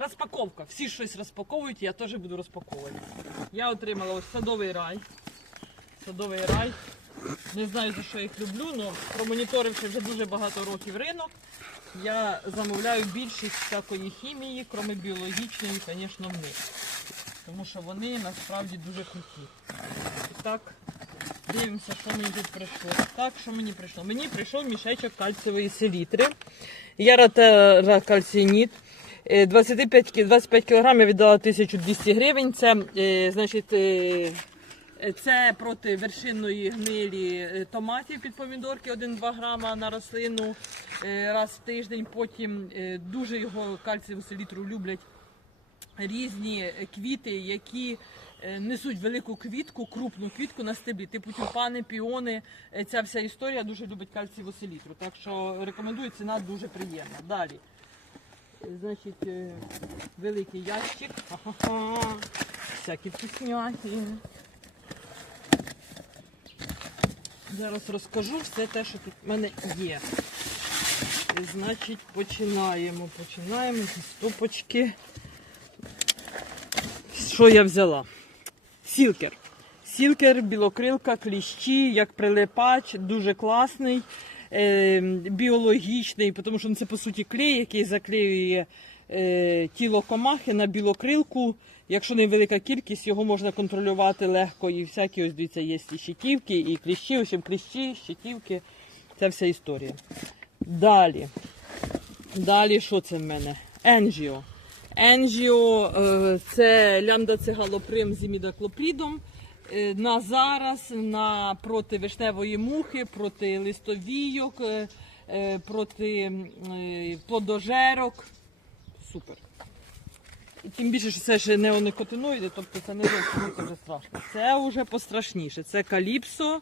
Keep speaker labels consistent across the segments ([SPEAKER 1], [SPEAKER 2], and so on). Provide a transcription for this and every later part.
[SPEAKER 1] Розпаковка. Всі щось розпаковують, я теж буду розпаковувати. Я отримала ось садовий рай. Садовий рай. Не знаю за що я їх люблю, але промоніторивши вже дуже багато років ринок, я замовляю більшість всякої хімії, крім біологічної, звісно, в них. Тому що вони насправді дуже круті. І так, дивимося, що мені тут прийшло. Так, що мені прийшло? Мені прийшов мішечок кальцієвої селітри. Яратера кальцініт. Е, 25, кі- 25 кг я віддала 1200 гривень. Це, е, значить, е, е, це проти вершинної гнилі томатів під помідорки 1-2 грама на рослину раз в тиждень. Потім дуже його кальцієву селітру люблять різні квіти, які несуть велику квітку, крупну квітку на стеблі, типу тюльпани, піони. Ця вся історія дуже любить кальцієву селітру. Так що рекомендую, ціна дуже приємна. Далі. Значить, е, великий ящик. Ха-ха-ха. Всякі вкусняхи. Зараз розкажу все те, що тут в мене є. І, значить, починаємо. Починаємо зі стопочки. Що я взяла? Сілкер. Сілкер, білокрилка, кліщі, як прилипач, дуже класний, е, біологічний, тому що це по суті клей, який заклеює е, тіло комахи на білокрилку. Якщо невелика кількість, його можна контролювати легко. І всякі, ось дивіться, є і щитівки, і кліщі, общем, кліщі, щитівки. Це вся історія. Далі. Далі, що це в мене? Енжіо. Енжіо е, це лямдоцигалоприм з імідаклопридом. Е, На зараз на проти вишневої мухи, проти листовійок, е, е, проти плодожерок. Супер. І тим більше, що це ще неоникотиноїди, тобто це не зовсім вже страшно. Це вже пострашніше. Це каліпсо,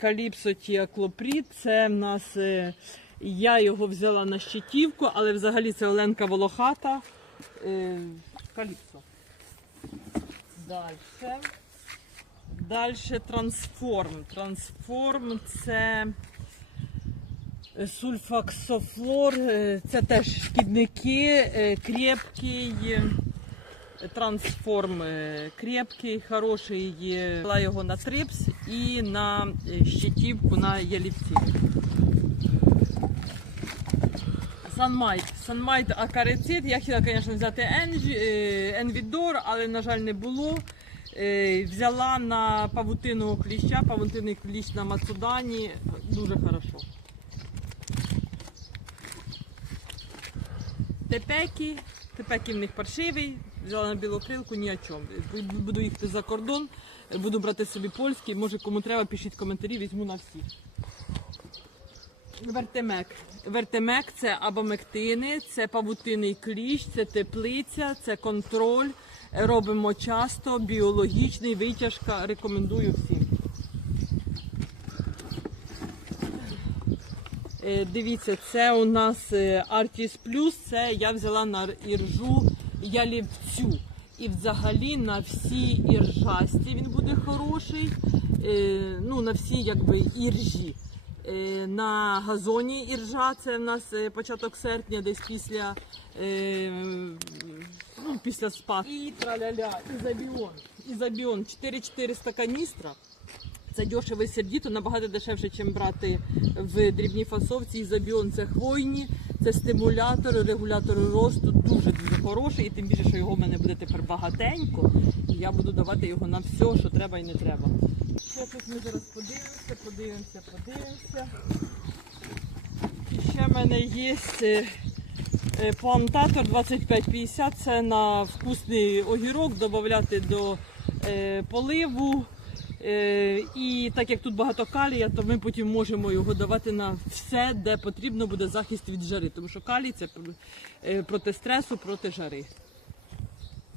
[SPEAKER 1] каліпсо тіаклопрід. Це в нас я його взяла на щитівку, але взагалі це Оленка Волохата. Каліпсо. Далі. Далі трансформ. Трансформ це сульфаксофлор, е, це теж шкідники, е, крепкий. е, Трансформ е, крепкий, хороший. е, його на трипс і на е, щитівку на ялівці. Санмайт. Санмайт акарицид. Я хотіла, звісно, взяти е, Енвідор, але, на жаль, не було. Е, Взяла на павутинного кліща, павутинний кліщ на Мацудані. Дуже хорошо. Тепекі. Тепекі в них паршивий. Взяла на білокрилку, ні о чому. Буду їхати за кордон, буду брати собі польський. Може, кому треба, пишіть коментарі, візьму на всіх. Вертемек. Вертемек це абамектини, це павутинний кліщ, це теплиця, це контроль. Робимо часто, біологічний, витяжка. Рекомендую всім. Е, Дивіться, це у нас е, Artis Plus, це я взяла на іржу ялівцю. І взагалі на всі іржасті він буде хороший. Е, Ну, на всі якби іржі. На газоні іржа, це в нас початок серпня, десь після, ну, після спад. І траля-ля, ізобіон. Ізобіон 4-400 каністра. Це дешево і сердіто, набагато дешевше, ніж брати в дрібній фасовці. Ізобіон це хвойні, це стимулятори, регулятори росту, дуже дуже хороший. І тим більше, що його в мене буде тепер багатенько. І я буду давати його на все, що треба і не треба. Ще тут ми зараз подивимося, подивимося, подивимося. І ще в мене є е, плантатор 2550. Це на вкусний огірок додати до е, поливу. Е, і так як тут багато калія, то ми потім можемо його давати на все, де потрібно буде захист від жари. Тому що калій це е, проти стресу, проти жари.